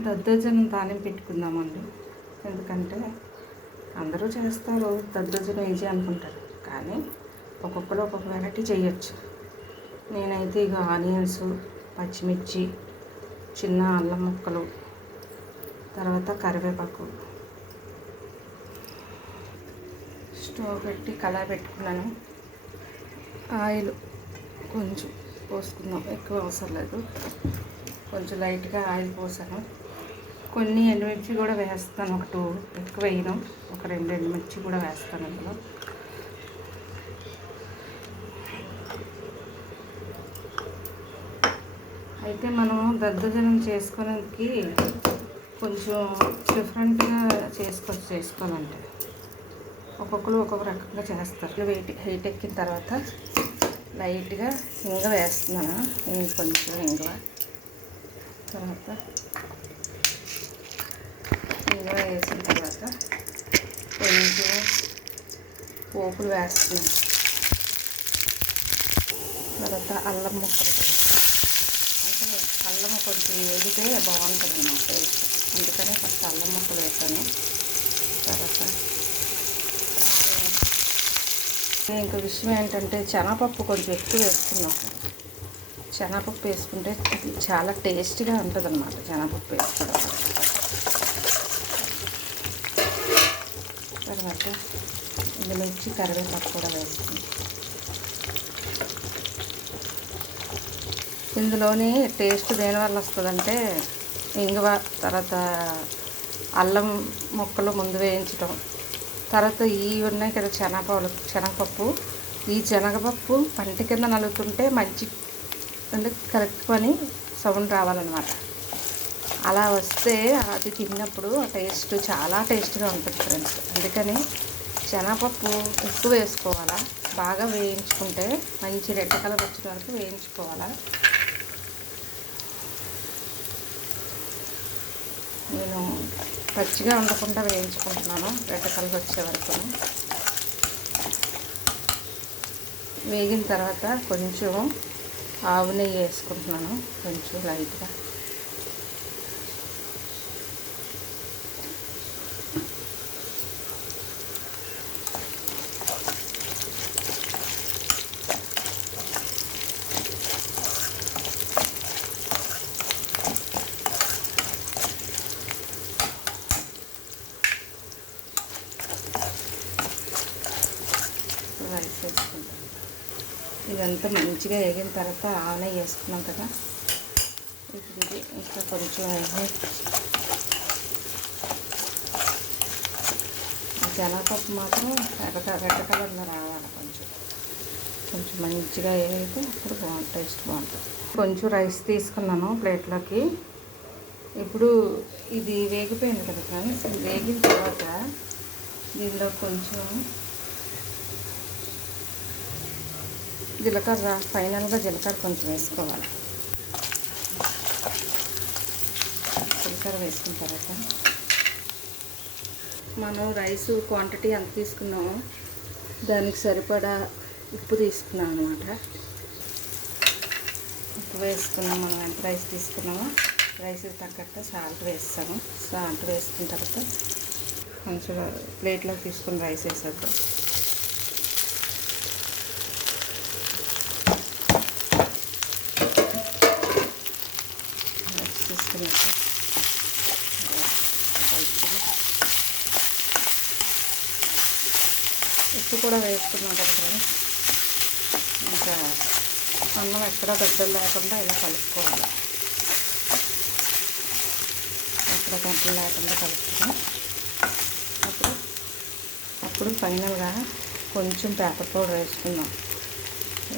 దద్దోజనం తానే పెట్టుకుందామండి. ఎందుకంటే అందరూ చేస్తారు దద్దోజనం ఈజీ అనుకుంటారు. కానీ ఒక్కొక్కరు ఒక్కొక్క వెరైటీ చేయొచ్చు. నేనైతే ఇక ఆనియన్స్ పచ్చిమిర్చి చిన్న అల్లం ముక్కలు తర్వాత కరివేపాకు. స్టవ్ పెట్టి కళాయి పెట్టుకున్నాను. ఆయిల్ కొంచెం పోసుకుందాం. ఎక్కువ అవసరం లేదు. కొంచెం లైట్గా ఆయిల్ పోసాను. కొన్ని ఎండుమిర్చి కూడా వేస్తాను ఒక టూ ఎక్కువ వేయను ఒక రెండు ఎండుమిర్చి కూడా వేస్తాను అందులో అయితే మనం దద్దజనం చేసుకోవడానికి కొంచెం డిఫరెంట్గా చేసుకోవచ్చు చేసుకోవాలంటే ఒక్కొక్కరు ఒక్కొక్క రకంగా చేస్తారు. వెయిట్ హైట్ ఎక్కిన తర్వాత లైట్గా ఇంగ వేస్తున్నాను. కొంచెం ఇంగ తర్వాత ఇలా వేసిన తర్వాత కొంచెం పోపులు వేస్తున్నాను. తర్వాత అల్లం ముక్కలు అంటే అల్లం కొంచెం వేగితే బాగుంటుంది అన్నమాట అందుకనే అందుకని ఫస్ట్ అల్లం ముక్కలు వేసాను. తర్వాత ఇంకో విషయం ఏంటంటే శనగపప్పు కొంచెం ఎక్కువ వేసుకున్నాం శనగపప్పు వేసుకుంటే చాలా టేస్టీగా ఉంటుంది అన్నమాట శనగపప్పు వేసుకోవడం తర్వాత ఇందులో వచ్చి కరివేపాకు కూడా వేసుకుంటాం ఇందులోని టేస్ట్ దేనివల్ల వస్తుందంటే ఇంగువ తర్వాత అల్లం ముక్కలు ముందు వేయించడం తర్వాత ఈ ఉన్నాయి కదా శనగపాలు శనగపప్పు. ఈ శనగపప్పు పంట కింద నలుగుతుంటే మంచి అంటే కరెక్ట్ పని సౌండ్ రావాలన్నమాట. అలా వస్తే అది తిన్నప్పుడు ఆ టేస్ట్ చాలా టేస్ట్గా ఉంటుంది ఫ్రెండ్స్. అందుకని శనగపప్పు ఉప్పు వేసుకోవాలా? బాగా వేయించుకుంటే మంచి రెడ్ కలర్ వచ్చిన వరకు వేయించుకోవాలా? నేను పచ్చిగా ఉండకుండా వేయించుకుంటున్నాను రెడ్ కలర్ వచ్చే వరకు. వేగిన తర్వాత కొంచెం ఆవు నెయ్యి వేసుకుంటున్నాను కొంచెం లైట్గా రైస్ వేసుకుంటాను ఇదంతా మంచిగా వేగిన తర్వాత ఆవునే వేసుకున్నాం కదా. ఇప్పుడు ఇది ఇంకా కొంచెం వేగి శనగపప్పు మాత్రం రెడ్ రెడ్ కలర్లో రావాలి కొంచెం. కొంచెం మంచిగా వేగితే అప్పుడు బాగుంటుంది టేస్ట్ బాగుంటుంది. కొంచెం రైస్ తీసుకున్నాను ప్లేట్లోకి. ఇప్పుడు ఇది వేగిపోయింది కదా ఫ్రెండ్స్ వేగిన తర్వాత దీనిలో కొంచెం జీలకర్ర ఫైనల్గా జీలకర్ర కొంచెం వేసుకోవాలి. జీలకర్ర వేసుకున్న తర్వాత మనం రైస్ క్వాంటిటీ ఎంత తీసుకున్నామో దానికి సరిపడా ఉప్పు తీసుకున్నాం అనమాట ఉప్పు వేసుకున్నాం మనం ఎంత రైస్ తీసుకున్నామో రైస్ తగ్గట్టు సాల్ట్ వేస్తాము సాల్ట్ వేసుకున్న తర్వాత కొంచెం ప్లేట్లో తీసుకుని రైస్ వేసేద్దాం. రైస్ ఉప్పు కూడా వేసుకున్నాం కదా ఫ్రెండ్స్. ఇంకా అన్నం ఎక్కడ గడ్డలు లేకుండా ఇలా కలుపుకోవాలి. ఎక్కడ గడ్డలు లేకుండా కలుపుకుని అప్పుడు అప్పుడు ఫైనల్గా కొంచెం పేపర్ పౌడర్ వేసుకుందాం.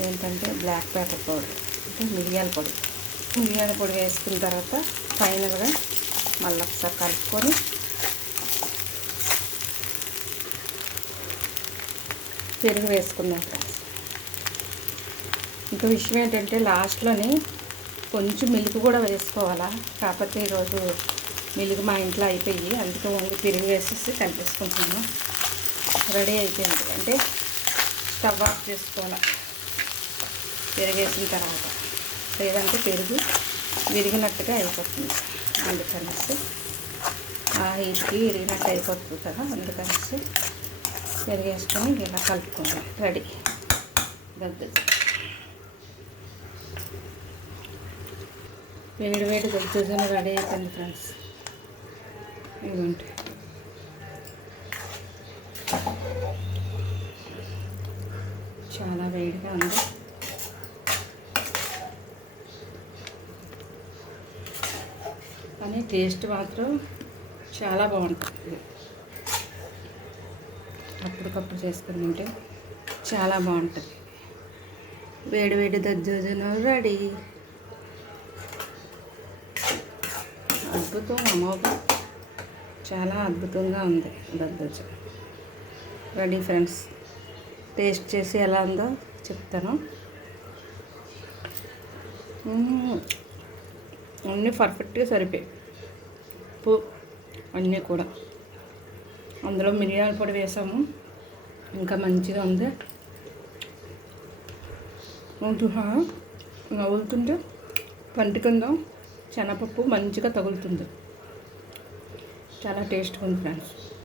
ఏంటంటే బ్లాక్ పేపర్ పౌడర్ అంటే మిరియాల పొడి. మిరియాల పొడి వేసుకున్న తర్వాత ఫైనల్గా మళ్ళీ ఒకసారి కలుపుకొని పెరుగు వేసుకుందాం ఫ్రెండ్స్. ఇంకో విషయం ఏంటంటే లాస్ట్లోని కొంచెం మిల్క్ కూడా వేసుకోవాలా? కాకపోతే ఈరోజు మిల్క్ మా ఇంట్లో అయిపోయి అందుకే ఓన్లీ పెరుగు వేసేసి కలిపేసుకుంటున్నాను. రెడీ అయిపోయింది. అంటే స్టవ్ ఆఫ్ చేసుకోవాలి? పెరుగు వేసిన తర్వాత. లేదంటే పెరుగు విరిగినట్టుగా అయిపోతుంది. అందుకనేసి ఆ హీట్కి ఇరిగినట్టు అయిపోతుంది కదా అందుకనేసి పెరిగేసుకొని ఇలా కలుపుకోవాలి రెడీ. దద్దు వేడి వేడి దద్దోజన రెడీ అయిపోయింది ఫ్రెండ్స్. ఇదిగోండి చాలా వేడిగా ఉంది కానీ టేస్ట్ మాత్రం చాలా బాగుంటుంది. అప్పటికప్పుడు చేసుకుని తింటే చాలా బాగుంటుంది. వేడి వేడి దద్దోజనం రెడీ. అద్భుతం అమోఘం చాలా అద్భుతంగా ఉంది దద్దోజనం. Ready friends. టేస్ట్ చేసి ఎలా ఉందో చెప్తాను. అన్నీ పర్ఫెక్ట్గా సరిపోయాయి. ఉప్పు అన్నీ కూడా. అందులో మిరియాల పొడి వేసాము. ఇంకా మంచిగా ఉంది. ఉంటుహా నవ్వుతుంటే పంటి కింద శనగపప్పు మంచిగా తగులుతుంది. చాలా టేస్ట్గా ఉంది ఫ్రెండ్స్.